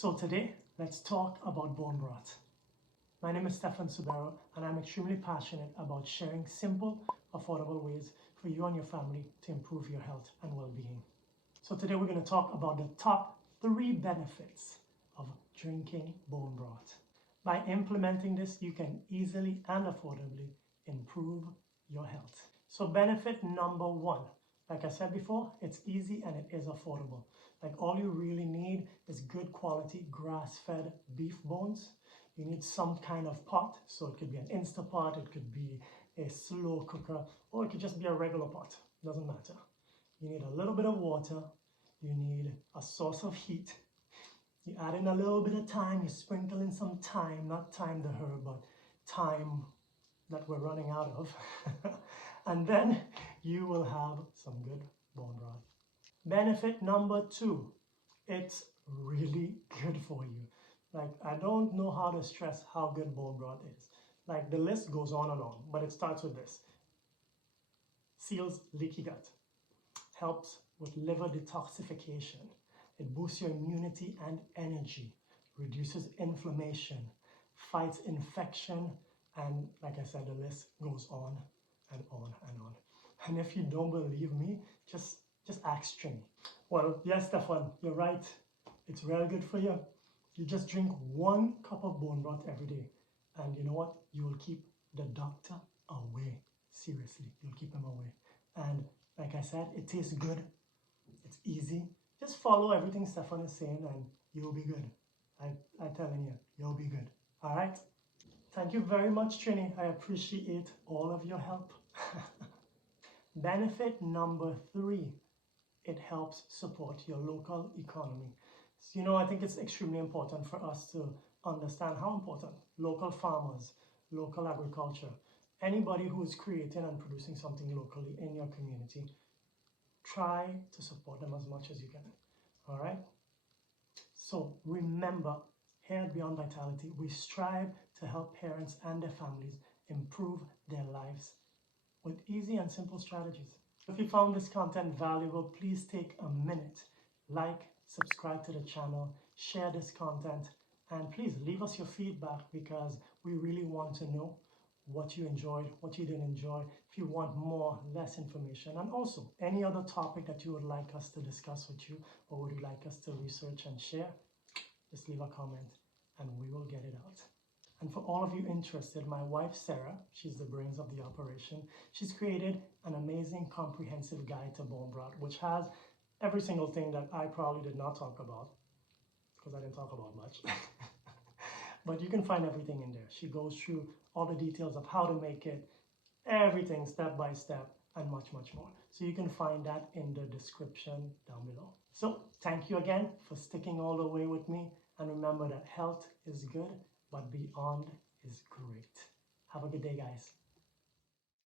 So today, let's talk about bone broth. My name is Stefan Subero, and I'm extremely passionate about sharing simple, affordable ways for you and your family to improve your health and well-being. So today we're going to talk about the top 3 benefits of drinking bone broth. By implementing this, you can easily and affordably improve your health. So benefit number 1, like I said before, it's easy and it is affordable. Like all you really need is good quality grass-fed beef bones. You need some kind of pot, so it could be an Instapot, it could be a slow cooker, or it could just be a regular pot, doesn't matter. You need a little bit of water, you need a source of heat, you add in a little bit of thyme, you sprinkle in some thyme, not thyme the herb, but thyme that we're running out of. And then you will have some good bone broth. Benefit number 2, it's really good for you. Like, I don't know how to stress how good bone broth is. Like, the list goes on and on, but it starts with this. Seals leaky gut, helps with liver detoxification. It boosts your immunity and energy, reduces inflammation, fights infection, and like I said, the list goes on and on and on. And if you don't believe me, just ask Trini. Well, yes, Stefan, you're right. It's real good for you. You just drink 1 cup of bone broth every day. And you know what? You will keep the doctor away. Seriously, you'll keep him away. And like I said, it tastes good. It's easy. Just follow everything Stefan is saying and you'll be good. I'm telling you, you'll be good. All right? Thank you very much, Trini. I appreciate all of your help. Benefit number 3, it helps support your local economy. So, I think it's extremely important for us to understand how important local farmers, local agriculture, anybody who is creating and producing something locally in your community, try to support them as much as you can. All right? So remember, here at Beyond Vitality, we strive to help parents and their families improve their lives with easy and simple strategies. If you found this content valuable, please take a minute, like, subscribe to the channel, share this content, and please leave us your feedback because we really want to know what you enjoyed, what you didn't enjoy, if you want more, less information, and also any other topic that you would like us to discuss with you or would you like us to research and share, just leave a comment and we will get it out. And for all of you interested, my wife Sarah, she's the brains of the operation, she's created an amazing comprehensive guide to bone broth, which has every single thing that I probably did not talk about because I didn't talk about much. But you can find everything in there. She goes through all the details of how to make it, everything step by step, and much, much more. So you can find that in the description down below. So thank you again for sticking all the way with me. And remember that health is good, but beyond is great. Have a good day, guys.